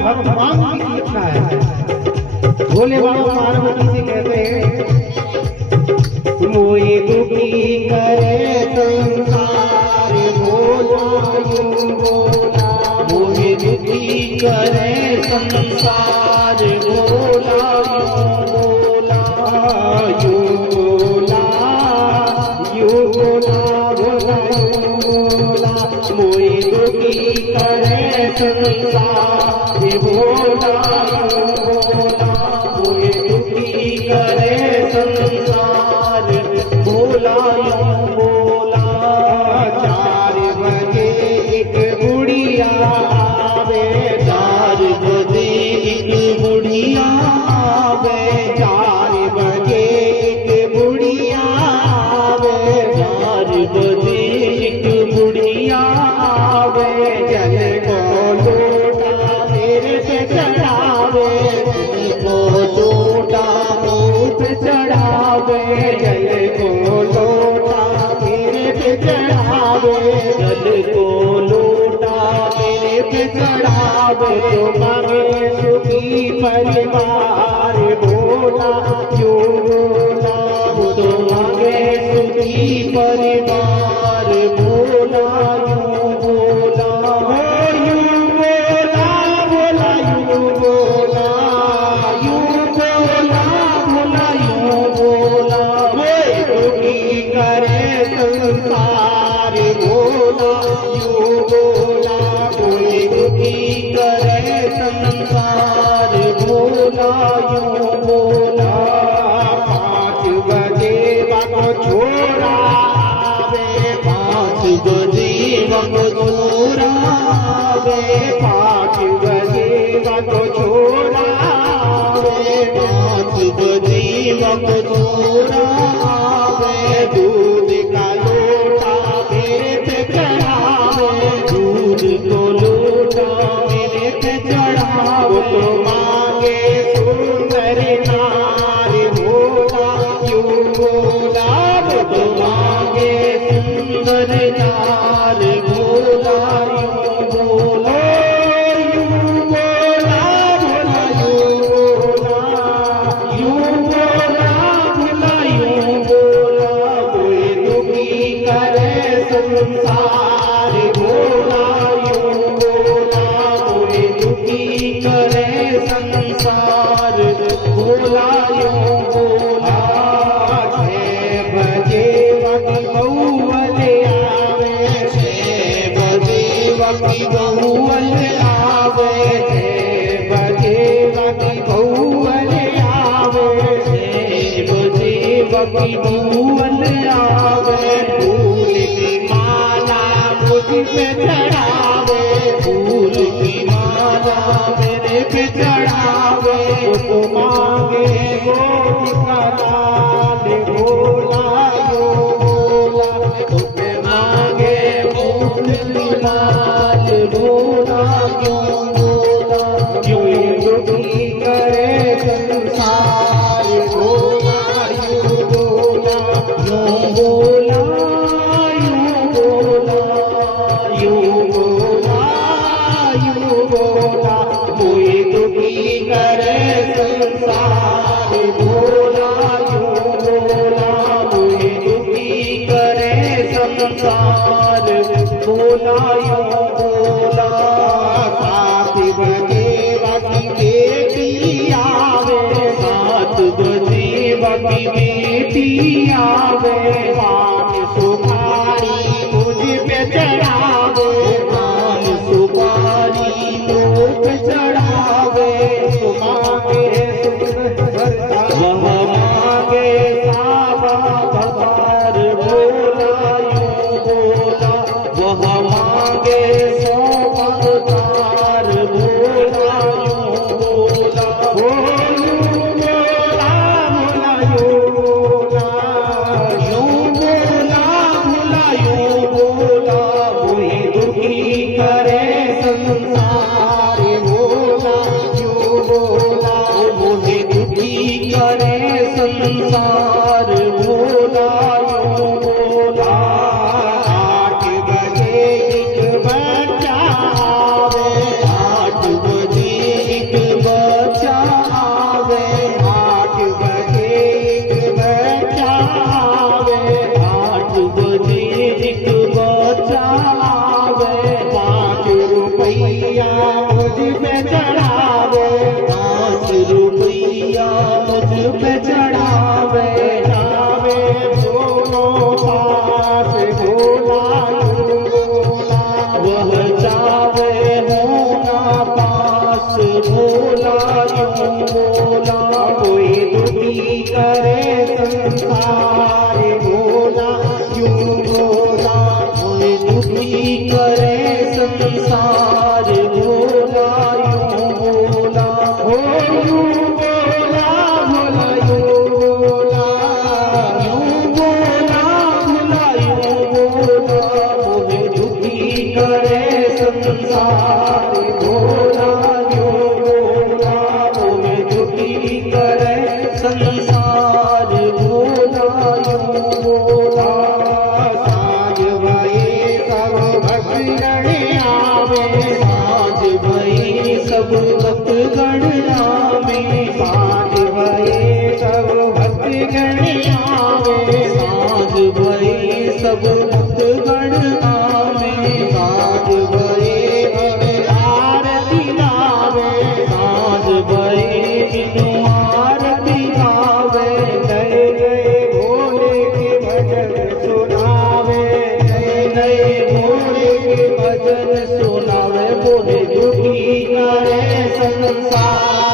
भक्त मांग की इच्छा है। भोले बाबा पार्वती से कहते हैं मोहे दुखी करे संसार भोला यूं बोला, मोहे दुखी करे संसार भोला यूं बोला, यूं बोला भोला यूं बोला, मोहे दुखी करे संसार भोला यूं बोला, मोहे दुखी करे संसार भोला यूं बोला। 4 बजे एक बुढ़िया आवे, 4 बजे एक बुढ़िया आवे, 4 बजे एक बुढ़िया आवे, 4 बजे एक बुढ़िया आवे, जल को लोटा मेरे पे चढ़ावे, जल को लोटा मुँह पे चढ़ावे, जल को लोटा मेरे पे चढ़ावे, जल को लोटा मेरे पे चढ़ावे। तो मांगे सुखी परिवार भोला यूं बोला, तो मांगे सुखी परिवार भोला यूं बोला, यूं बोला भोला यूं बोला, यूं बोला भोला यूं बोला। कोई दुखी करे संसार भोला यूं बोला, कोई दुखी करे संसार भोला यूं बोला। 5 बजे बाको छोरा आवे, 5 बजे वह छोरा आवे, 5 बजे बाको छोरा आवे, 5 बजे वह छोरा आवे, दूध का लोटा मेरे पे चढ़ावे, दूध को लोटा मेरे पे चढ़ावे। तो मांगे सुंदर नार भोला यूं बोला, तो मांगे सुंदर नार भोला यूं बोला, यूं बोला भोला यूं बोला, यूं बोला भोला यूं बोला। कोई दुखी करे संसार भोला यूं बोला, कोई दुखी करे संसार भोला यूं बोला। 6 बजे वकी बहुअल आवे, 6 बजे वकी बहुअल आवे, 6 बजे वकी बहुअल आवे, 6 बजे वकी बहुअल आवे। फूल की माला मुझ पे चढ़ावे, फूल की माला मेरे पे चढ़ावे। तो मांगे गोद का लाल भोला यूं बोला, तुम्हें मांगे फूल की लाल भोला यूं बोला, यूं दुखी करे संसार भोला यूं बोला, यूं बोला यूं बोला यूं बोला यूं बोला, कोई दुखी करे संसार भोला यूं बोला, कोई दुखी करे संसार भोला यूं बोला। 7 बजे वकी बेटी आवे, 7 बजे वकी बेटी आवे, 5 सुपारी मुझ पे चढ़ावे, पान सुपारी मुँह पे चढ़ावे। तो मांगे सुंदरता वह मांगे सावा बहार भोला यूं बोला, वह मांगे सौभाग्यदार भोला यूं बोला। यूं बोला भोला यूं बोला, यूं बोला भोला यूं बोला, कोई दुखी करे संसार भोला पे चढ़ावे, 5 रुपया मुझ पे चढ़ावे, जावे दोनों पास भोला यूं बोला। वह जावे होना पास भोला यूं बोला। कोई दुखी करे संसार भोला यूं बोला। कोई दुखी करे संसार भोला यूं बोला। हो यूं बोला भोला यूं बोला। यूं बोला भोला यूं बोला। मोहे दुखी करे संसार भोला यूं बोला। मोहे दुखी करे संसार भोला यूं बोला। साज भये सब भक्तगण आवे, साज भई सब भक्तगण आवे, साज भये सब भक्तगण आवे, साज भई सब भक्तगण आवे, साज भई आरती गावे, साज भई आरती गावे। नए नए भोले के भजन सुनावे, नए नए भोले के भजन सुनावे। मोहे दुखी करे संसार